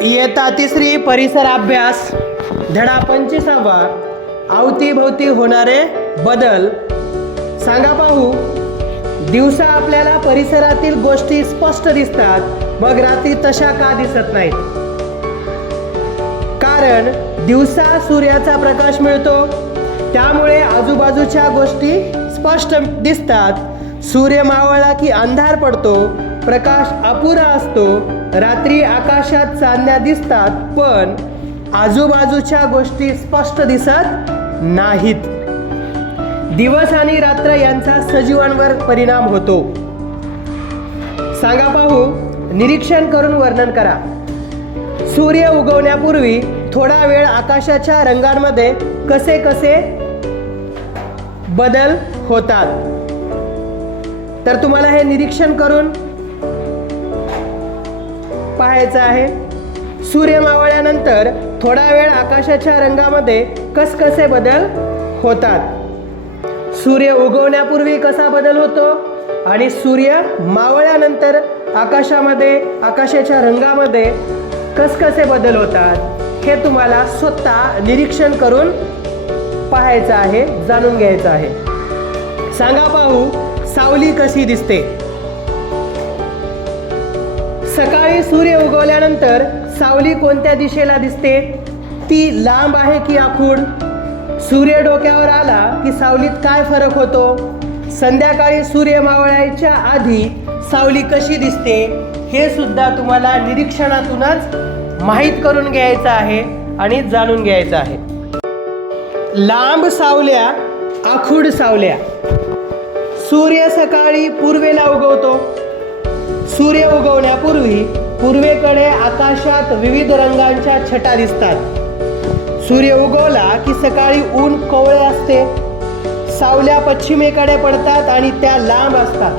इयत्ता तिसरी परिसर अभ्यास. धडा पंचवीसावा. अवतीभोवती होणारे बदल. सांगा पाहू. दिवसा आपल्याला परिसरातील गोष्टी स्पष्ट दिसतात. मग रात्री तशा का दिसत नाहीत? कारण दिवसा सूर्याचा प्रकाश मिळतो. त्यामुळे आजूबाजूच्या गोष्टी स्पष्ट दिसतात. सूर्य मावळला की अंधार पडतो. प्रकाश अपुरा असतो. रात्री आकाशात चांदण्या दिसतात पण आजूबाजूच्या गोष्टी स्पष्ट दिसत नाहीत. दिवस आणि रात्र यांचा सजीवांवर परिणाम होतो. सांगा पाहू निरीक्षण करून वर्णन करा. सूर्य उगवण्यापूर्वी थोडा वेळ आकाशाच्या रंगांमध्ये कसे कसे बदल होतात. तर तुम्हाला हे निरीक्षण करून पाहायचं आहे. सूर्य मावळल्यानंतर थोडा वेळ आकाशाच्या रंगामध्ये कसकसे बदल होतात. सूर्य उगवण्यापूर्वी कसा बदल होतो आणि सूर्य मावळल्यानंतर आकाशामध्ये आकाशाच्या रंगामध्ये कसकसे बदल होतात हे तुम्हाला स्वतः निरीक्षण करून पाहायचं आहे जाणून घ्यायचं आहे. सांगा पाहू सावली कशी दिसते? सकाळी सूर्य उगवल्यानंतर सावली कोणत्या दिशेला दिसते? ती लांब आहे की आखूड? सूर्य डोक्यावर आला की सावलीत काय फरक होतो? संध्याकाळी सूर्य मावळायच्या आधी सावली कशी दिसते? हे सुद्धा तुम्हाला निरीक्षणातूनच माहीत करून घ्यायचं आहे आणि जाणून घ्यायचं आहे. लांब सावल्या आखूड सावल्या. सूर्य सकाळी पूर्वेला उगवतो. सूर्य उगवण्यापूर्वी पूर्वेकडे आकाशात विविध रंगांच्या छटा दिसतात. सूर्य उगवला की सकाळी ऊन कोवळे असते. सावल्या पश्चिमेकडे पडतात आणि त्या लांब असतात.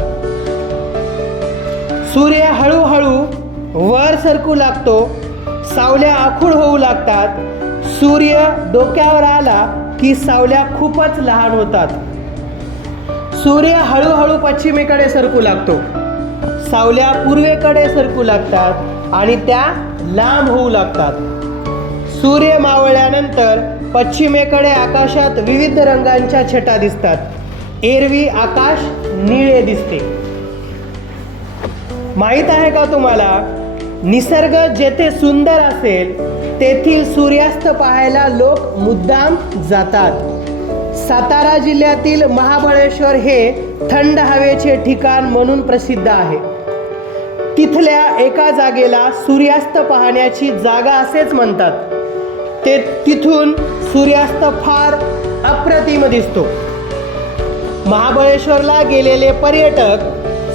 सूर्य हळूहळू वर सरकू लागतो. सावल्या आखूड होऊ लागतात. सूर्य डोक्यावर आला की सावल्या खूपच लहान होतात. सूर्य हळूहळू पश्चिमेकडे सरकू लागतो. सावल्या पूर्वेकडे सरकू लागतात आणि त्या लांब होऊ लागतात. सूर्य मावळल्यानंतर पश्चिमेकडे आकाशात विविध रंगांच्या छटा दिसतात. एरवी आकाश निळे दिसते. माहीत आहे का तुम्हाला? निसर्ग जेथे सुंदर असेल तेथील सूर्यास्त पाहायला लोक मुद्दाम जातात. सातारा जिल्ह्यातील महाबळेश्वर हे थंड हवेचे ठिकाण म्हणून प्रसिद्ध आहे. तिथल्या एका जागेला सूर्यास्त पाहण्याची जागा असेच म्हणतात. ते तिथून सूर्यास्त फार अप्रतिम दिसतो. महाबळेश्वरला गेलेले पर्यटक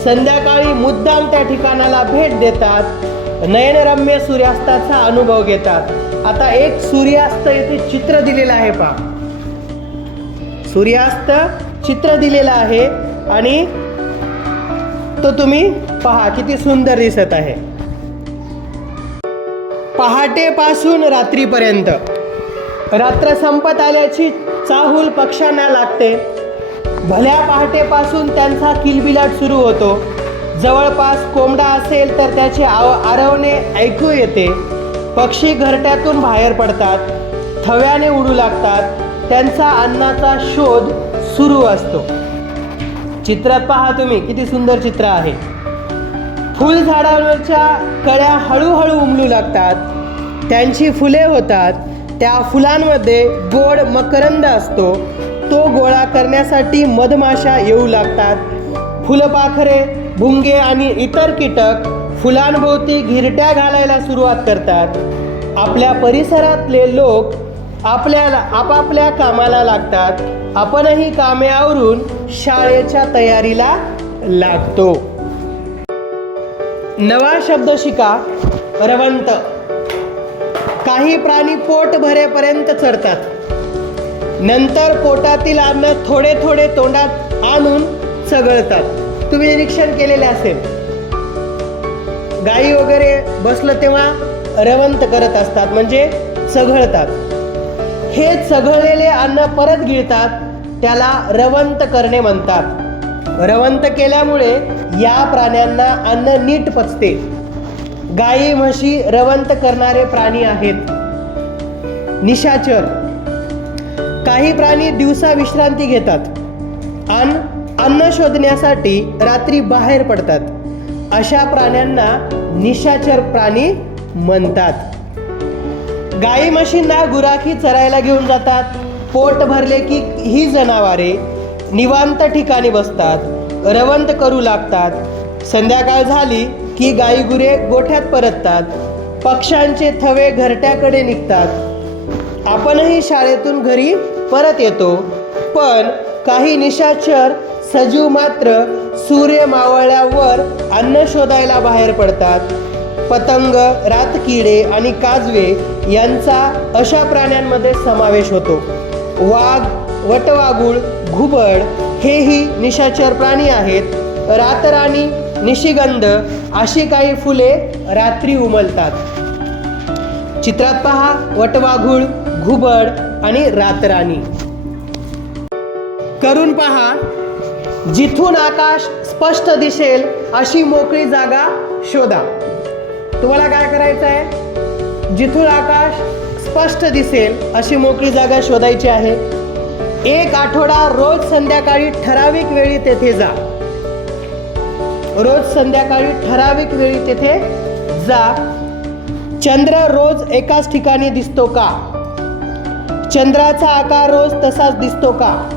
संध्याकाळी मुद्दाम त्या ठिकाणाला भेट देतात नयनरम्य सूर्यास्ताचा अनुभव घेतात. आता एक सूर्यास्त येथे चित्र दिलेलं आहे पहा. सूर्यास्त चित्र दिलेलं आहे आणि तो तुम्ही पहा किती सुंदर दिसत आहे. पहाटेपासून रात्रीपर्यंत. रात्र संपत आल्याची चाहूल पक्ष्यांना लागते. भल्या पहाटेपासून त्यांचा किलबिलाट सुरू होतो. जवळपास कोंबडा असेल तर त्याचे आव आरवणे ऐकू येते. पक्षी घरट्यातून बाहेर पडतात. थव्याने उडू लागतात. त्यांचा अन्नाचा शोध सुरू असतो. चित्रात पहा तुम्ही किती सुंदर चित्र आहे. फुलझाडावरच्या कळ्या हळूहळू उमलू लागतात. त्यांची फुले होतात. त्या फुलांमध्ये गोड मकरंद असतो. तो गोळा करण्यासाठी मधमाशा येऊ लागतात. फुलपाखरे भुंगे आणि इतर कीटक फुलांभोवती घिरट्या घालायला सुरुवात करतात. आपल्या परिसरातले लोक आपल्याला आपापल्या कामाला लागतात. आपणही कामे आवरून शाळेच्या तयारीला लागतो. नवा शब्द शिका रवंत. काही प्राणी पोट भरेपर्यंत चरतात नंतर पोटातील अन्न थोडे थोडे तोंडात आणून चघळतात तुम्ही निरीक्षण केलेले असेल. गाई वगैरे बसलं तेव्हा रवंत करत असतात म्हणजे चघळतात हे चघळलेले अन्न परत गिळतात त्याला रवंत करणे म्हणतात. रवंत केल्यामुळे या प्राण्यांना अन्न नीट पचते. गायी म्हशी रवंत करणारे प्राणी आहेत. निशाचर. काही प्राणी दिवसा विश्रांती घेतात. आणि अन्न शोधण्यासाठी रात्री बाहेर पडतात. अशा प्राण्यांना निशाचर प्राणी म्हणतात. गाई म्हशींना गुराखी चरायला घेऊन जातात. पोट भरले की ही जनावरे निवांत ठिकाणी बसतात रवंत करू लागतात. संध्याकाळ झाली की गाईगुरे गोठ्यात परततात. पक्ष्यांचे थवे घरट्याकडे निघतात. आपणही शाळेतून घरी परत येतो. पण काही निशाचर सजीव मात्र सूर्य मावळल्यावर अन्न शोधायला बाहेर पडतात. पतंग रातकिडे आणि काजवे यांचा अशा प्राण्यांमध्ये समावेश होतो. वाघ वटवागुळ घुबड हेही निशाचर प्राणी आहेत. रातराणी निशिगंध अशी काही फुले रात्री उमलतात. चित्रात पहा वटवाघूळ घुबड आणि रातराणी. करून पहा जिथून आकाश स्पष्ट दिसेल अशी मोकळी जागा शोधा. तुम्हाला काय करायचं आहे? जिथून आकाश स्पष्ट दिसेल अशी मोकळी जागा शोधायची आहे. एक आठवडा रोज संध्याकाळी ठराविक वेळी तेथे जा. रोज संध्याकाळी ठराविक वेळी तेथे जा. चंद्र रोज एकाच ठिकाणी दिसतो का? चंद्राचा आकार रोज तसाच दिसतो का?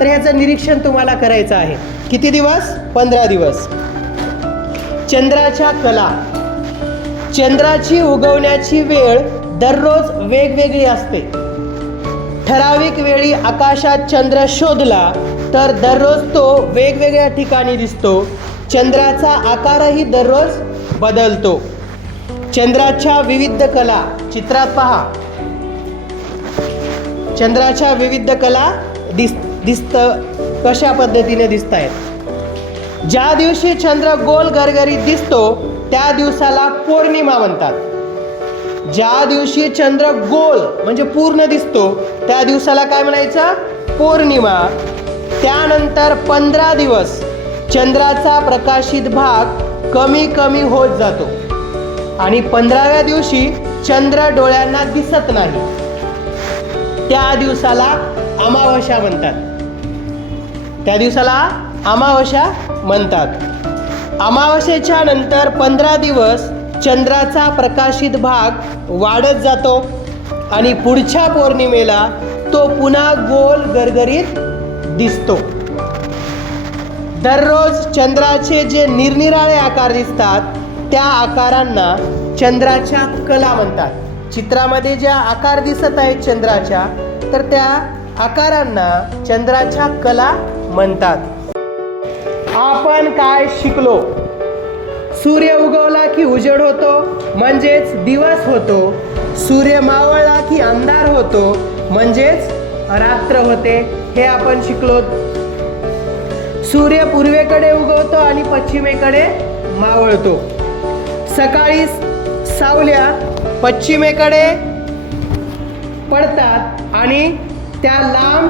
तर ह्याचं निरीक्षण तुम्हाला करायचं आहे. किती दिवस? पंधरा दिवस. चंद्राच्या कला. चंद्राची उगवण्याची वेळ दररोज वेगवेगळी असते. ठराविक वेळी आकाशात चंद्र शोधला तर दररोज तो वेगवेगळ्या ठिकाणी दिसतो. चंद्राचा आकारही दररोज बदलतो. चंद्राच्या विविध कला चित्रात पहा. चंद्राच्या विविध कला दिस दिसत कशा पद्धतीने दिसत आहेत ज्या दिवशी चंद्र गोल गरगरीत दिसतो त्या दिवसाला पौर्णिमा म्हणतात. ज्या दिवशी चंद्र गोल म्हणजे पूर्ण दिसतो त्या दिवसाला काय म्हणायचं? पौर्णिमा. त्यानंतर पंधरा दिवस चंद्राचा प्रकाशित भाग कमी कमी होत जातो. आणि पंधराव्या दिवशी चंद्र डोळ्यांना दिसत नाही. त्या दिवसाला अमावस्या म्हणतात. त्या दिवसाला अमावस्या म्हणतात. अमावस्येच्या नंतर पंधरा दिवस चंद्राचा प्रकाशित भाग वाढत जातो आणि पुढच्या पौर्णिमेला तो पुन्हा गोल गरगरीत दिसतो. दररोज चंद्राचे जे निरनिराळे आकार दिसतात त्या आकारांना चंद्राच्या कला म्हणतात. चित्रामध्ये ज्या आकार दिसत आहेत चंद्राच्या तर त्या आकारांना चंद्राच्या कला म्हणतात. आपण काय शिकलो? सूर्य उगवला की उजेड होतो म्हणजेच दिवस होतो. सूर्य मावळला की अंधार होतो म्हणजेच रात्र होते. हे आपण शिकलो. सूर्य पूर्वेकडे उगवतो आणि पश्चिमेकडे मावळतो. सकाळी सावल्या पश्चिमेकडे पडतात आणि त्या लांब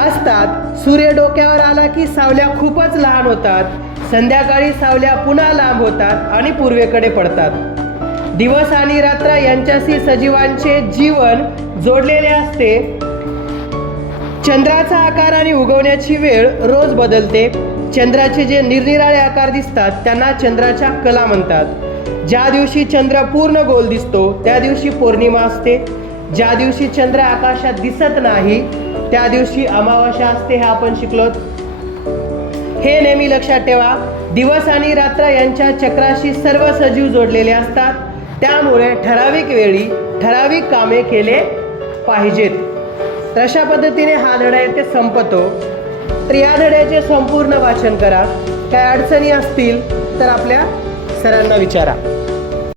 असतात. सूर्य डोक्यावर आला की सावल्या खूपच लहान होतात. संध्याकाळी सावल्या पुन्हा लांब होतात आणि पूर्वेकडे पडतात. दिवस आणि रात्र यांच्याशी सजीवांचे जीवन जोडलेले असते. चंद्राचा आकार आणि उगवण्याची वेळ रोज बदलते. चंद्राचे जे निरनिराळे आकार दिसतात त्यांना चंद्राच्या कला म्हणतात. ज्या दिवशी चंद्र पूर्ण गोल दिसतो त्या दिवशी पौर्णिमा असते. ज्या दिवशी चंद्र आकाशात दिसत नाही त्या दिवशी अमावस्या असते हे आपण शिकलो हे नेहमी लक्षात ठेवा दिवस आणि रात्र यांच्या चक्राशी सर्व सजीव जोडलेले असतात. त्यामुळे ठराविक वेळी ठराविक कामे केले पाहिजेत. तर अशा पद्धतीने हा धडा येथे संपतो. तर या धड्याचे संपूर्ण वाचन करा. काय अडचणी असतील तर आपल्या सरांना विचारा.